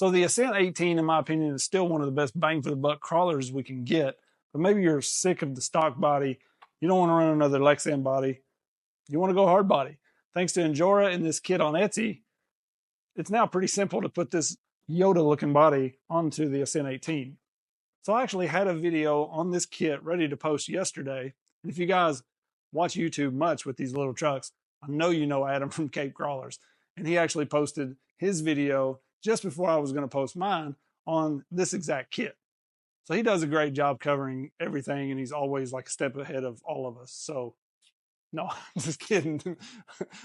So the Ascent 18, in my opinion, is still one of the best bang for the buck crawlers we can get. But maybe you're sick of the stock body. You don't want to run another Lexan body. You want to go hard body. Thanks to Injora and this kit on Etsy, it's now pretty simple to put this Yoda looking body onto the Ascent 18. So I actually had a video on this kit ready to post yesterday. And if you guys watch YouTube much with these little trucks, I know you know Adam from Cape Crawlers. And he actually posted his video just before I was going to post mine on this exact kit. So he does a great job covering everything, and he's always like a step ahead of all of us. So no, I'm just kidding.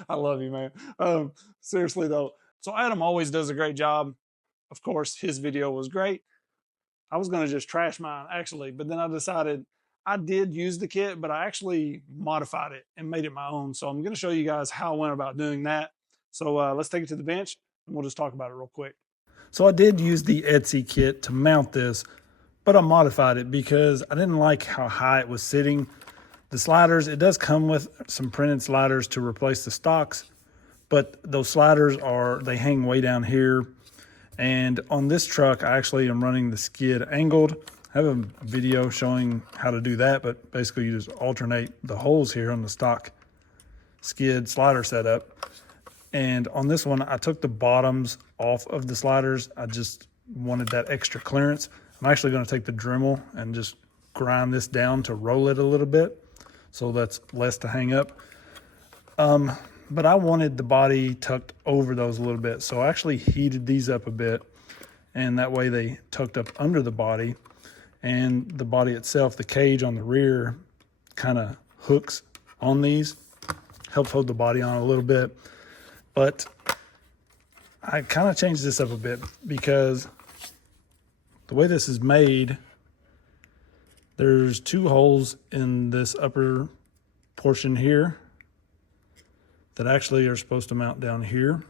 I love you, man. Seriously though. So Adam always does a great job. Of course, his video was great. I was going to just trash mine actually, but then I decided I did use the kit, but I actually modified it and made it my own. So I'm going to show you guys how I went about doing that. So let's take it to the bench and we'll just talk about it real quick. So I did use the Etsy kit to mount this, but I modified it because I didn't like how high it was sitting. The sliders, it does come with some printed sliders to replace the stocks, but those sliders they hang way down here. And on this truck, I actually am running the skid angled. I have a video showing how to do that, but basically you just alternate the holes here on the stock skid slider setup. And on this one, I took the bottoms off of the sliders. I just wanted that extra clearance. I'm actually going to take the Dremel and just grind this down to roll it a little bit, so that's less to hang up. But I wanted the body tucked over those a little bit, so I actually heated these up a bit, and that way they tucked up under the body. And the body itself, the cage on the rear, kind of hooks on these, helps hold the body on a little bit. But I kind of changed this up a bit because the way this is made, there's two holes in this upper portion here that actually are supposed to mount down here.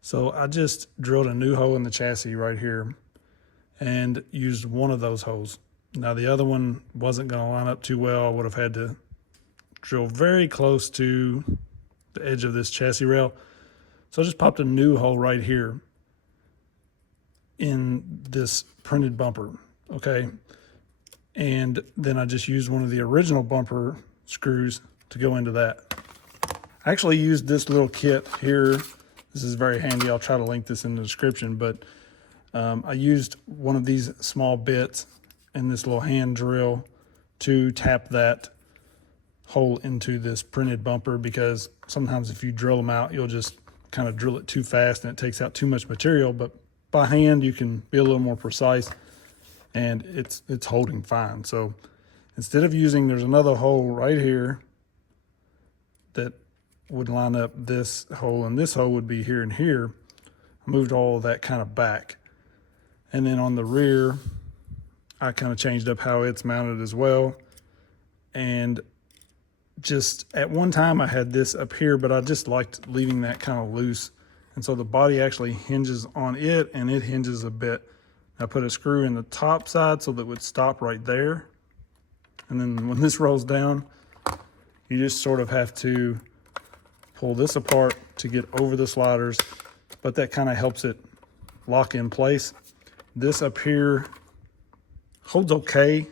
So I just drilled a new hole in the chassis right here and used one of those holes. Now the other one wasn't going to line up too well. I would have had to drill very close to the edge of this chassis rail. So I just popped a new hole right here in this printed bumper, okay? And then I just used one of the original bumper screws to go into that. I actually used this little kit here. This is very handy. I'll try to link this in the description, but I used one of these small bits and this little hand drill to tap that hole into this printed bumper, because sometimes if you drill them out, you'll just kind of drill it too fast and it takes out too much material. But by hand, you can be a little more precise, and it's holding fine. So instead of using, there's another hole right here that would line up this hole, and this hole would be here and here. I moved all of that kind of back. And then on the rear, I kind of changed up how it's mounted as well. And just at one time I had this up here, but I just liked leaving that kind of loose. And so the body actually hinges on it, and it hinges a bit. I put a screw in the top side so that it would stop right there. And then when this rolls down, you just sort of have to pull this apart to get over the sliders, but that kind of helps it lock in place. This up here holds okay,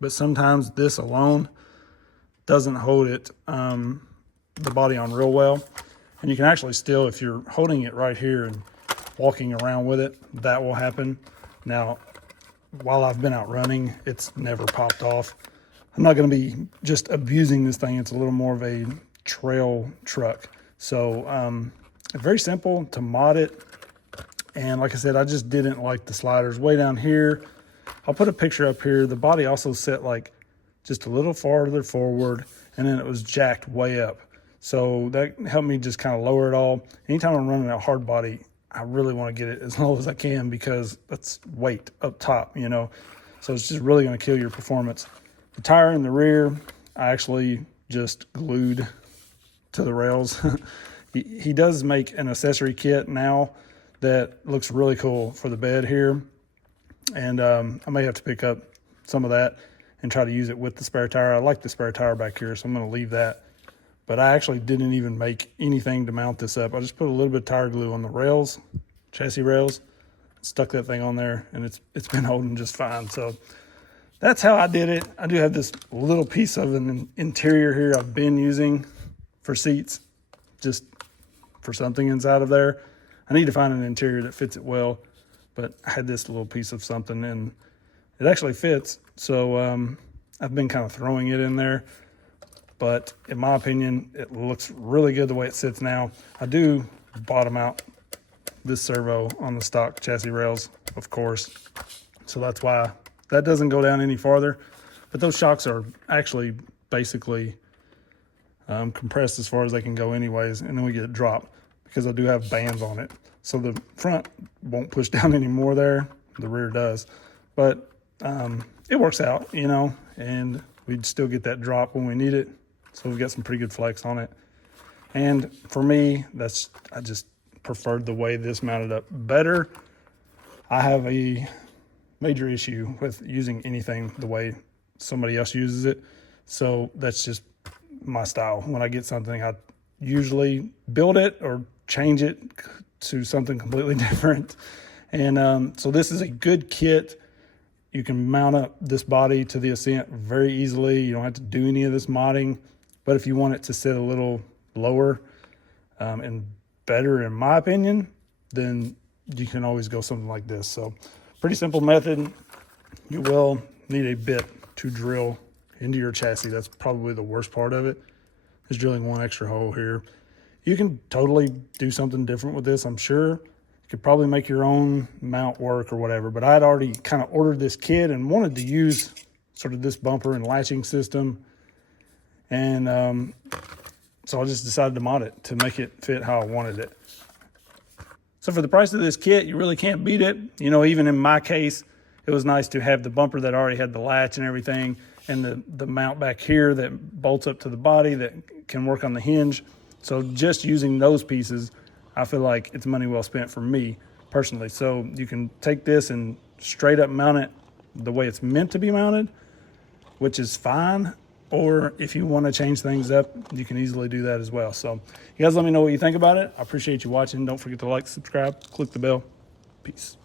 but sometimes this alone doesn't hold it, the body on real well. And you can actually still, if you're holding it right here and walking around with it, that will happen. Now, while I've been out running, it's never popped off. I'm not going to be just abusing this thing. It's a little more of a trail truck. So very simple to mod it. And like I said, I just didn't like the sliders way down here. I'll put a picture up here. The body also set like just a little farther forward, and then it was jacked way up. So that helped me just kind of lower it all. Anytime I'm running a hard body, I really want to get it as low as I can, because that's weight up top, you know. So it's just really going to kill your performance. The tire in the rear, I actually just glued to the rails. He does make an accessory kit now that looks really cool for the bed here. And I may have to pick up some of that and try to use it with the spare tire. I like the spare tire back here, so I'm going to leave that. But I actually didn't even make anything to mount this up. I just put a little bit of tire glue on the rails chassis rails, stuck that thing on there, and it's been holding just fine. So that's how I did it. I do have this little piece of an interior here I've been using for seats, just for something inside of there. I need to find an interior that fits it well, but I had this little piece of something and it actually fits. So I've been kind of throwing it in there, but in my opinion, it looks really good the way it sits now. I do bottom out this servo on the stock chassis rails, of course. So that's why that doesn't go down any farther, but those shocks are actually basically compressed as far as they can go anyways, and then we get it dropped because I do have bands on it. So the front won't push down anymore there, the rear does. But it works out, you know, and we'd still get that drop when we need it. So we've got some pretty good flex on it. And for me, I just preferred the way this mounted up better. I have a major issue with using anything the way somebody else uses it. So that's just my style. When I get something, I usually build it or change it to something completely different. And so this is a good kit. You can mount up this body to the Ascent very easily. You don't have to do any of this modding. But if you want it to sit a little lower and better, in my opinion, then you can always go something like this. So pretty simple method. You will need a bit to drill into your chassis. That's probably the worst part of it, is drilling one extra hole here. You can totally do something different with this, I'm sure. You could probably make your own mount work or whatever, but I'd already kind of ordered this kit and wanted to use sort of this bumper and latching system. And so I just decided to mod it to make it fit how I wanted it. So for the price of this kit, you really can't beat it. You know, even in my case, it was nice to have the bumper that already had the latch and everything, and the mount back here that bolts up to the body that can work on the hinge. So just using those pieces, I feel like it's money well spent for me personally. So you can take this and straight up mount it the way it's meant to be mounted, which is fine. Or if you want to change things up, you can easily do that as well. So you guys let me know what you think about it. I appreciate you watching. Don't forget to like, subscribe, click the bell. Peace.